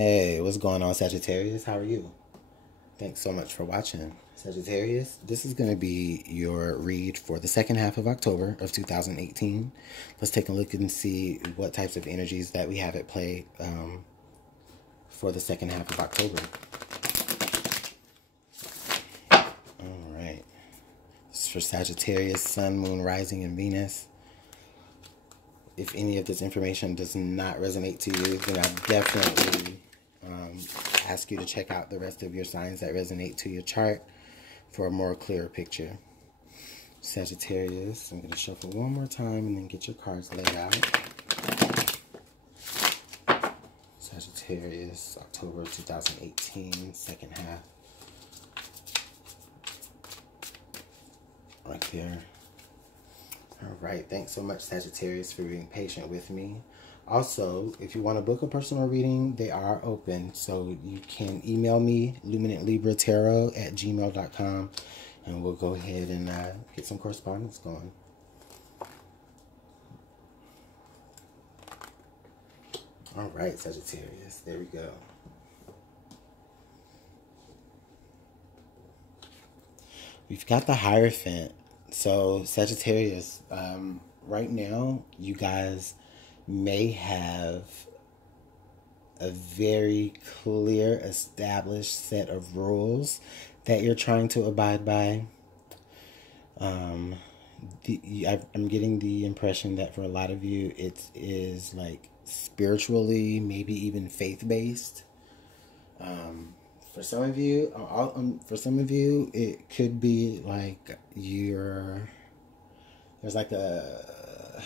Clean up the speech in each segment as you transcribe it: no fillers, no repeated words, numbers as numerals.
Hey, what's going on, Sagittarius? How are you? Thanks so much for watching. Sagittarius, this is going to be your read for the second half of October of 2018. Let's take a look and see what types of energies that we have at play for the second half of October. All right. This is for Sagittarius, Sun, Moon, Rising, and Venus. If any of this information does not resonate to you, then I definitely ask you to check out the rest of your signs that resonate to your chart for a more clearer picture. Sagittarius, I'm going to shuffle one more time and then get your cards laid out. Sagittarius, October 2018, second half. Right there. All right, thanks so much, Sagittarius, for being patient with me. Also, if you want to book a personal reading, they are open. So you can email me, LuminantLibraTarot@gmail.com, and we'll go ahead and get some correspondence going. All right, Sagittarius, there we go. We've got the Hierophant. So, Sagittarius, right now, you guys may have a very clear, established set of rules that you're trying to abide by. I'm getting the impression that for a lot of you, it is like spiritually, maybe even faith-based. For some of you, it could be like there's like a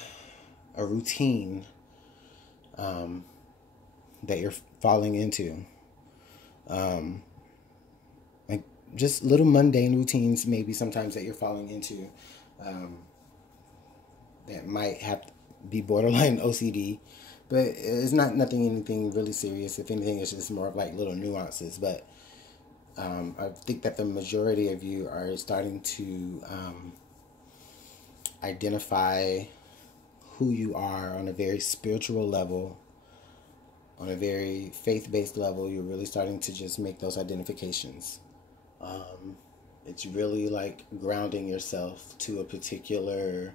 routine that you're falling into. Like just little mundane routines, maybe sometimes that you're falling into that might have to be borderline OCD, but it's anything really serious. If anything, it's just more of like little nuances. But I think that the majority of you are starting to identify who you are on a very spiritual level, on a very faith-based level. You're really starting to just make those identifications. It's really like grounding yourself to a particular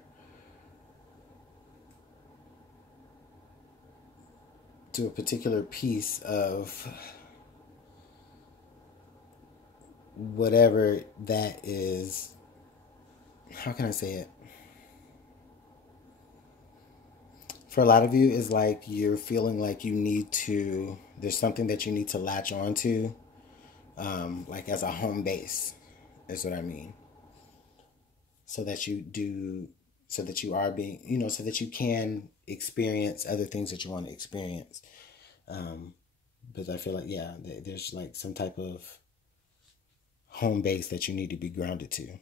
piece of whatever that is. How can I say it? For a lot of you, it's like you're feeling like there's something that you need to latch onto, like as a home base, is what I mean. So that you can experience other things that you want to experience. Because I feel like, there's like some type of home base that you need to be grounded to.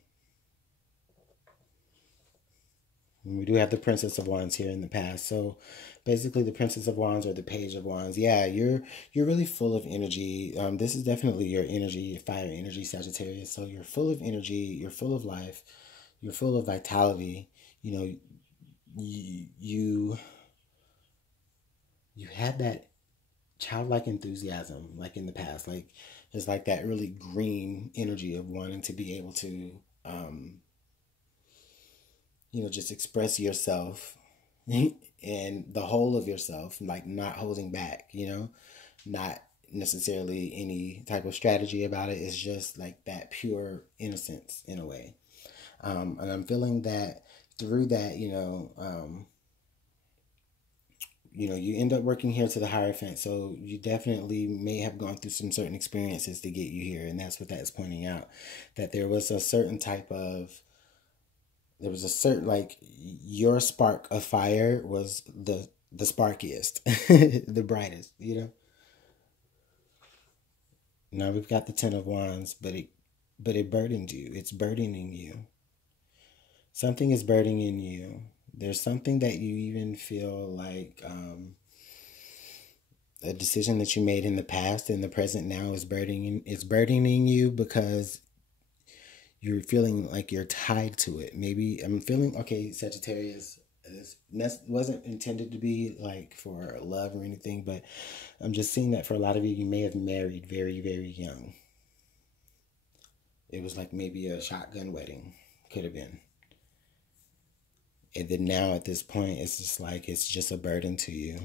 And we do have the Princess of Wands here in the past. So basically the Princess of Wands or the Page of Wands. Yeah, you're really full of energy. This is definitely your energy, your fire energy, Sagittarius. So you're full of energy, you're full of life, you're full of vitality. You know, you had that childlike enthusiasm like in the past. Like it's like that really green energy of wanting to be able to just express yourself and the whole of yourself, like not holding back, not necessarily any type of strategy about it. It's just like that pure innocence in a way. And I'm feeling that through that, you end up working here to the Hierophant. So you definitely may have gone through some certain experiences to get you here. And that's what that is pointing out, that there was a certain like your spark of fire was the sparkiest, the brightest, Now we've got the Ten of Wands, but it burdened you. It's burdening you. Something is burdening you. There's something that you even feel like a decision that you made in the past and the present now is burdening you because you're feeling like you're tied to it. Maybe I'm feeling, okay, Sagittarius, This wasn't intended to be like for love or anything, but I'm just seeing that for a lot of you, you may have married very, very young. It was like maybe a shotgun wedding, could have been. And then now at this point, it's just like it's just a burden to you.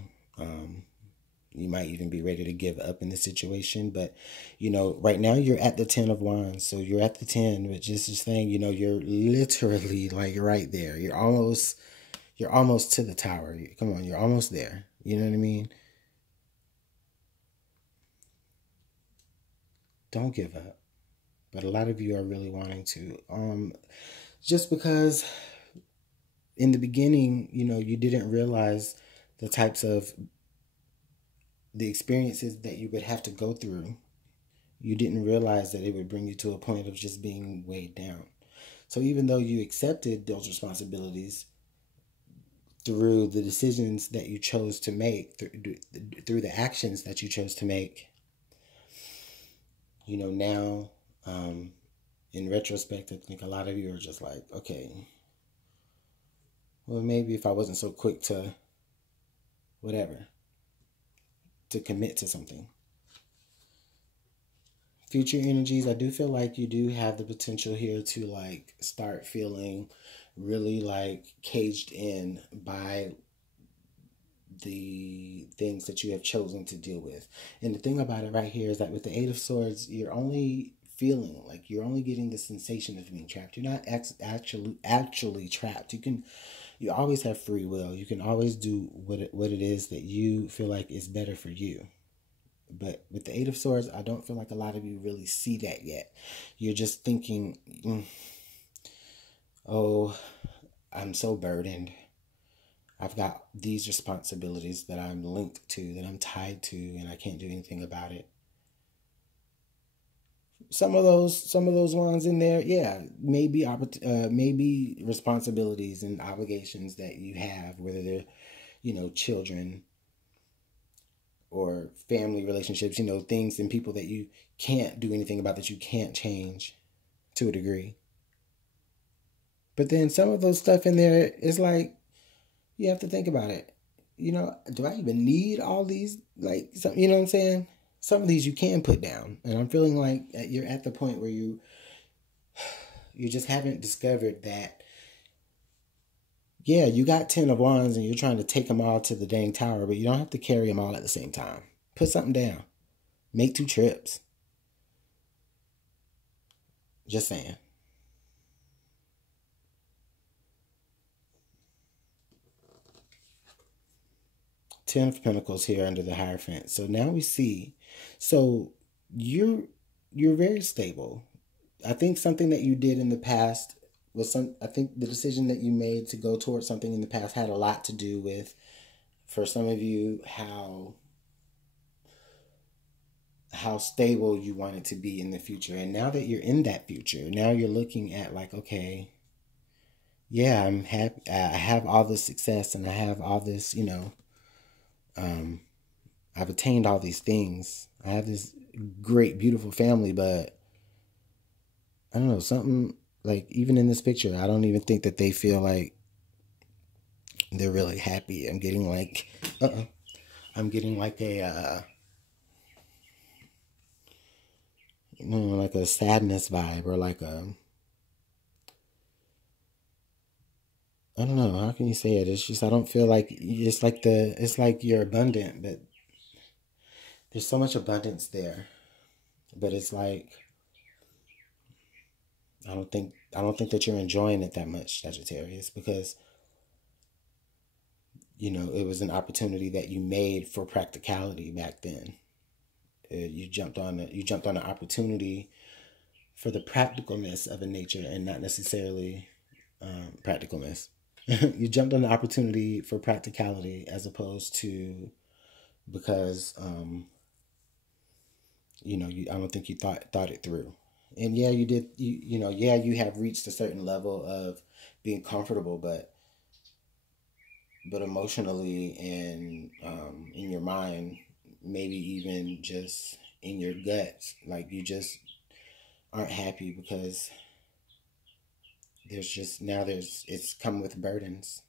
You might even be ready to give up in the situation, but right now you're at the 10 of Wands, so you're at the 10, which is just saying, you're literally like right there. You're almost to the tower. Come on, you're almost there. You know what I mean? Don't give up. But a lot of you are really wanting to. Just because in the beginning, you didn't realize the types of the experiences that you would have to go through. You didn't realize that it would bring you to a point of just being weighed down. So even though you accepted those responsibilities through the decisions that you chose to make, through the actions that you chose to make, now, in retrospect, I think a lot of you are just like, okay, well, maybe if I wasn't so quick to whatever, to commit to something. Future energies, I do feel like you do have the potential here to like start feeling really like caged in by the things that you have chosen to deal with. And the thing about it right here is that with the Eight of Swords, you're only feeling like you're only getting the sensation of being trapped. You're not actually trapped. You always have free will. You can always do what it is that you feel like is better for you. But with the Eight of Swords, I don't feel like a lot of you really see that yet. You're just thinking, oh, I'm so burdened. I've got these responsibilities that I'm linked to, that I'm tied to, and I can't do anything about it. Some of those ones in there, yeah, maybe responsibilities and obligations that you have, whether they're, children or family relationships, things and people that you can't do anything about, that you can't change to a degree. But then some of those stuff in there is like, you have to think about it. Do I even need all these? Like, some, you know what I'm saying? Some of these you can put down. And I'm feeling like you're at the point where you just haven't discovered that, yeah, you got 10 of Wands and you're trying to take them all to the dang tower, but you don't have to carry them all at the same time. Put something down. Make 2 trips. Just saying. Ten of Pentacles here under the Hierophant. So now we see, so you're very stable. I think something that you did in the past I think the decision that you made to go towards something in the past had a lot to do with, for some of you, how stable you want it to be in the future. And now that you're in that future, now you're looking at like, okay, yeah, I'm happy. I have all this success and I have all this, I've attained all these things. I have this great, beautiful family, but I don't know, something like, even in this picture, I don't even think that they feel like they're really happy. I'm getting like, I'm getting like a, like a sadness vibe, or like I don't know, how can you say it? It's just, I don't feel like, it's like you're abundant, but there's so much abundance there. But it's like, I don't think that you're enjoying it that much, Sagittarius, because it was an opportunity that you made for practicality back then. You jumped on an opportunity for the practicalness of a nature, and not necessarily practicalness. You jumped on the opportunity for practicality, as opposed to because I don't think you thought it through. And yeah, you did. Yeah, you have reached a certain level of being comfortable, but emotionally and in your mind, maybe even just in your guts, like you just aren't happy, because it's come with burdens.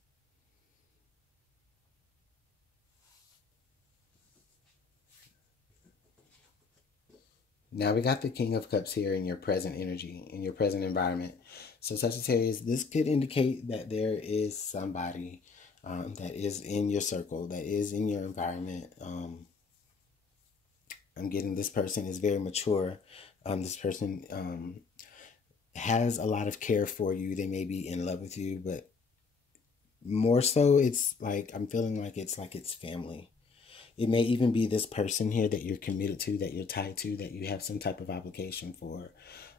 Now we got the King of Cups here in your present energy, in your present environment. So Sagittarius, this could indicate that there is somebody that is in your circle, that is in your environment. I'm getting this person is very mature. This person has a lot of care for you. They may be in love with you, but more so, it's like I'm feeling like it's family. It may even be this person here that you're committed to, that you're tied to, that you have some type of obligation for.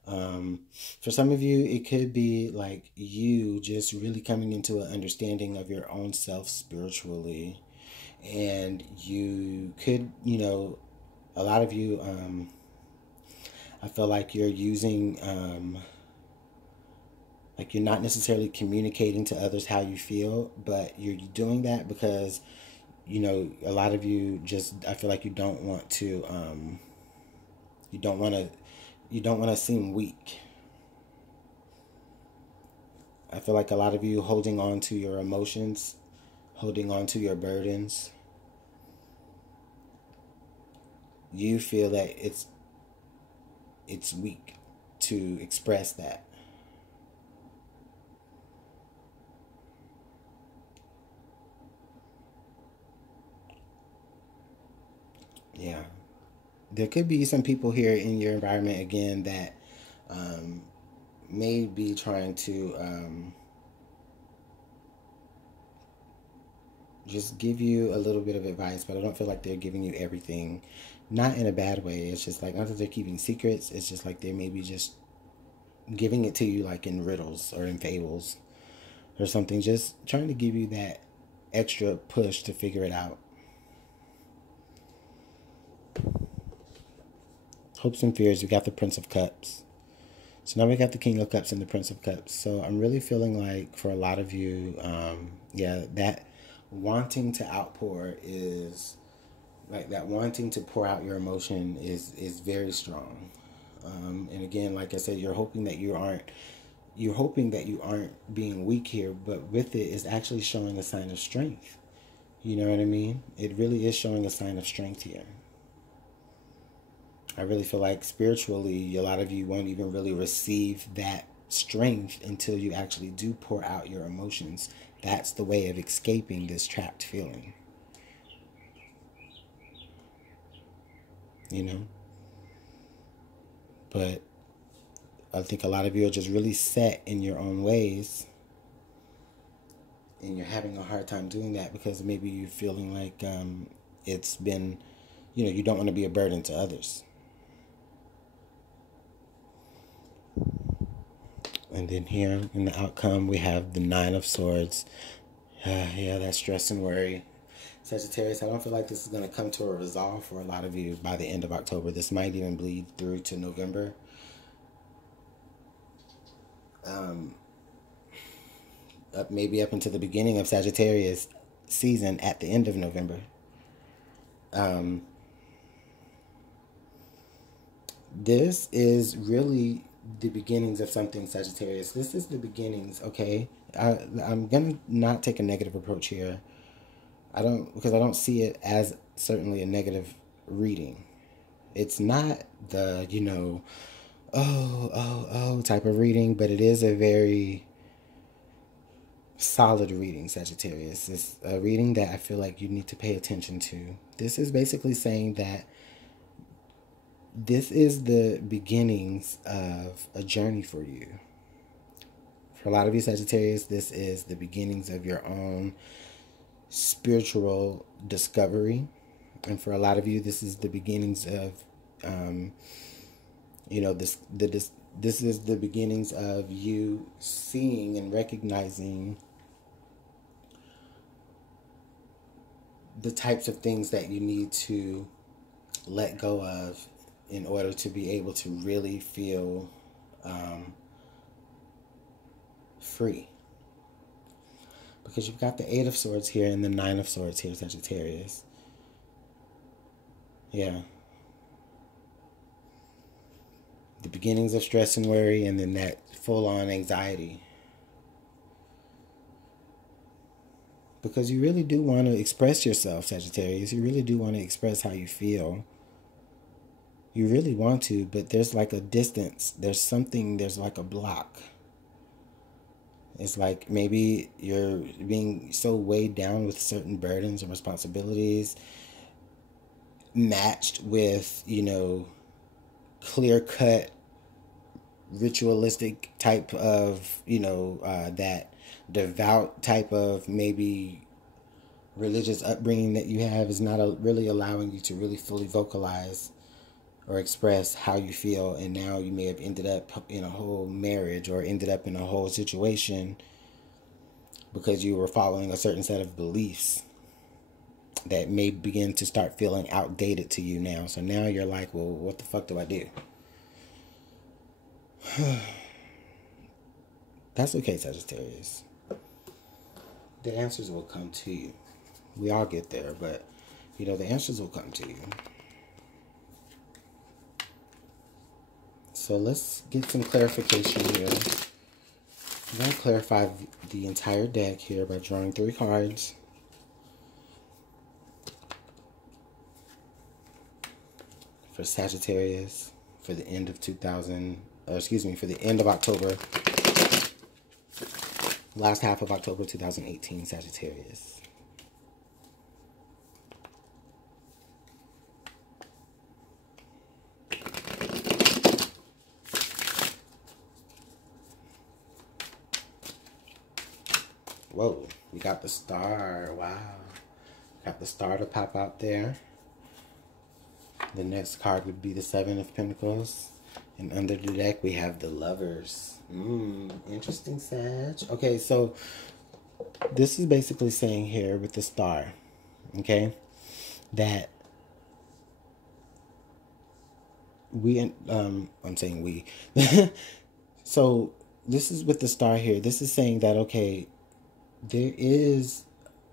For some of you, it could be like you just really coming into an understanding of your own self spiritually. And you could, a lot of you, I feel like you're using, like you're not necessarily communicating to others how you feel, but you're doing that because a lot of you just, I feel like you don't want to you don't want to seem weak. I feel like a lot of you holding on to your emotions, holding on to your burdens, you feel that it's weak to express that. Yeah. There could be some people here in your environment again that may be trying to just give you a little bit of advice, but I don't feel like they're giving you everything. Not in a bad way. It's just like, not that they're keeping secrets, it's just like they may be just giving it to you like in riddles or in fables or something, just trying to give you that extra push to figure it out. Hopes and fears, we got the Prince of Cups. So now we got the King of Cups and the Prince of Cups. So I'm really feeling like for a lot of you, that wanting to outpour is like that wanting to pour out your emotion is very strong. And again, like I said, you're hoping that you aren't being weak here, but with it is actually showing a sign of strength. You know what I mean? It really is showing a sign of strength here. I really feel like spiritually, a lot of you won't even really receive that strength until you actually do pour out your emotions. That's the way of escaping this trapped feeling. You know? But I think a lot of you are just really set in your own ways. And you're having a hard time doing that because maybe you're feeling like it's been, you don't want to be a burden to others. And then here in the outcome, we have the Nine of Swords. Yeah, that stress and worry. Sagittarius, I don't feel like this is going to come to a resolve for a lot of you by the end of October. This might even bleed through to November. Maybe up into the beginning of Sagittarius season at the end of November. This is really the beginnings of something, Sagittarius. This is the beginnings, okay? I'm going to not take a negative approach here. Because I don't see it as certainly a negative reading. It's not the, type of reading, but it is a very solid reading, Sagittarius. It's a reading that I feel like you need to pay attention to. This is basically saying that this is the beginnings of a journey for you. For a lot of you, Sagittarius, this is the beginnings of your own spiritual discovery. And for a lot of you, this is the beginnings of, this is the beginnings of you seeing and recognizing the types of things that you need to let go of in order to be able to really feel free. Because you've got the Eight of Swords here and the Nine of Swords here, Sagittarius. Yeah. The beginnings of stress and worry, and then that full-on anxiety. Because you really do want to express yourself, Sagittarius. You really do want to express how you feel. You really want to, but there's like a distance. There's something, there's like a block. It's like maybe you're being so weighed down with certain burdens and responsibilities, matched with, you know, clear-cut, ritualistic type of, you know, that devout type of maybe religious upbringing that you have is not really allowing you to really fully vocalize or express how you feel. And now you may have ended up in a whole marriage or ended up in a whole situation because you were following a certain set of beliefs that may begin to start feeling outdated to you now. So now you're like, well, what the fuck do I do? That's okay, Sagittarius. The answers will come to you. We all get there, but, you know, the answers will come to you. So let's get some clarification here. I'm going to clarify the entire deck here by drawing 3 cards. For Sagittarius, for the end of for the end of October, last half of October 2018, Sagittarius. Whoa, we got the star. Wow. Got the star to pop out there. The next card would be the 7 of Pentacles. And under the deck, we have the Lovers. Interesting, Sag. Okay, so this is basically saying here with the star, okay, that I'm saying we. So this is with the star here. This is saying that, okay, there is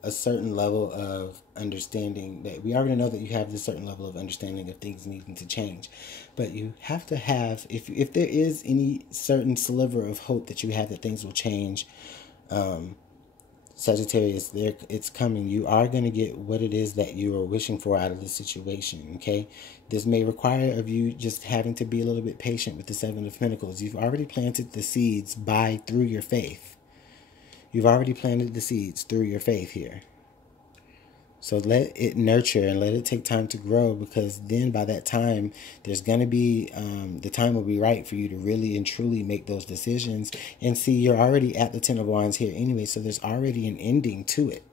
a certain level of understanding that we already know that you have this certain level of understanding of things needing to change, but you have to have, if there is any certain sliver of hope that you have that things will change, Sagittarius, it's coming. You are going to get what it is that you are wishing for out of this situation, okay? This may require of you just having to be a little bit patient with the 7 of Pentacles. You've already planted the seeds through your faith. You've already planted the seeds through your faith here. So let it nurture and let it take time to grow, because then by that time, there's going to be, the time will be right for you to really and truly make those decisions. And see, you're already at the 10 of Wands here anyway, so there's already an ending to it.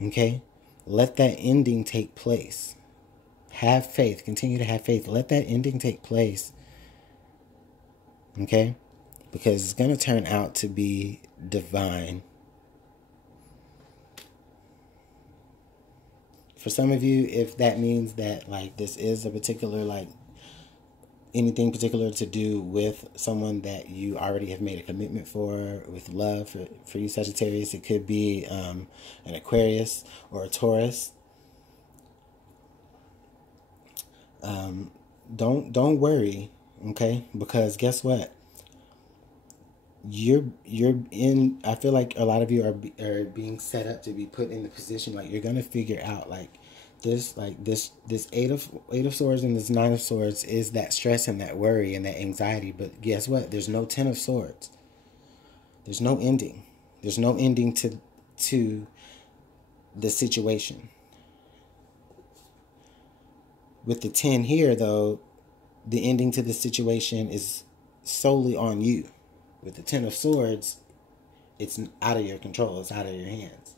Okay? Let that ending take place. Have faith. Continue to have faith. Let that ending take place. Okay? Because it's going to turn out to be divine. For some of you, if that means that, like, this is a particular, like, anything particular to do with someone that you already have made a commitment for, with love, for you, Sagittarius, it could be an Aquarius or a Taurus. Don't worry, okay? Because guess what? You're in, I feel like a lot of you are being set up to be put in the position, like, you're gonna figure out, like, this eight of swords and this 9 of swords is that stress and that worry and that anxiety. But guess what? There's no 10 of swords. There's no ending. There's no ending to the situation. With the 10 here, though, the ending to the situation is solely on you. With the 10 of swords, it's out of your control. It's out of your hands.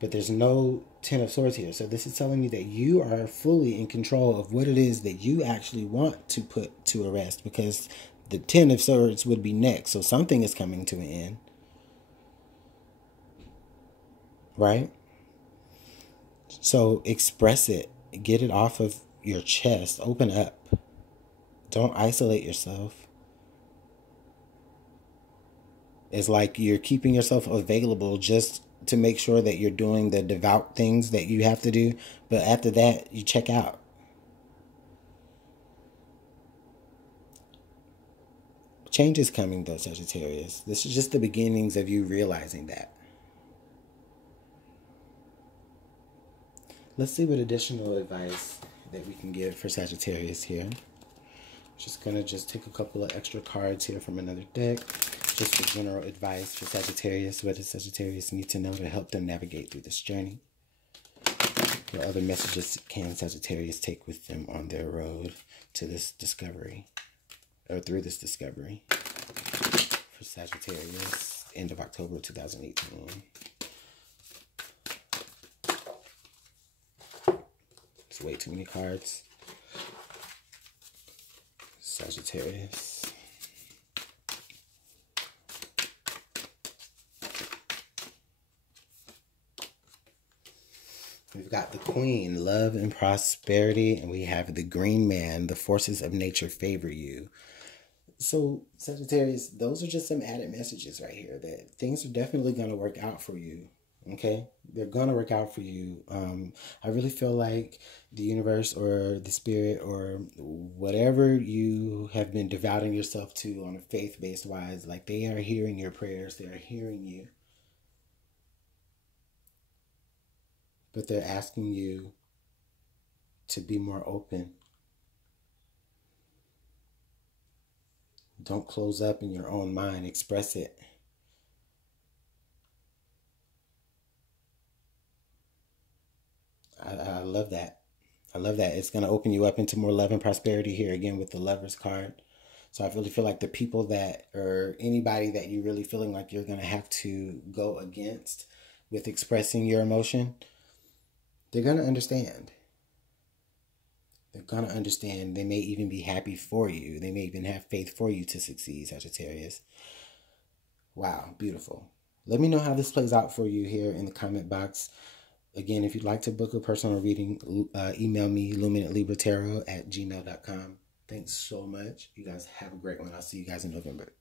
But there's no 10 of swords here. So this is telling me that you are fully in control of what it is that you actually want to put to a rest. Because the 10 of swords would be next. So something is coming to an end. Right? So express it. Get it off of your chest. Open up. Don't isolate yourself. It's like you're keeping yourself available just to make sure that you're doing the devout things that you have to do. But after that, you check out. Change is coming, though, Sagittarius. This is just the beginnings of you realizing that. Let's see what additional advice that we can give for Sagittarius here. Just gonna take a couple of extra cards here from another deck, just for general advice for Sagittarius. What does Sagittarius need to know to help them navigate through this journey? What other messages can Sagittarius take with them on their road to this discovery, or through this discovery for Sagittarius, end of October 2018? It's way too many cards. Sagittarius. We've got the Queen, love and prosperity, and we have the Green Man, the forces of nature favor you. So, Sagittarius, those are just some added messages right here that things are definitely going to work out for you. Okay? They're going to work out for you. I really feel like the universe or the spirit or whatever you have been devoting yourself to on a faith-based wise, like they are hearing your prayers. They are hearing you. But they're asking you to be more open. Don't close up in your own mind. Express it. I love that. I love that. It's going to open you up into more love and prosperity here again with the Lovers card. So I really feel like the people that, or anybody that you really feeling like you're going to have to go against with expressing your emotion, they're going to understand. They're going to understand. They may even be happy for you. They may even have faith for you to succeed, Sagittarius. Wow, beautiful. Let me know how this plays out for you here in the comment box. Again, if you'd like to book a personal reading, email me, LuminantLibraTarot@gmail.com. Thanks so much. You guys have a great one. I'll see you guys in November.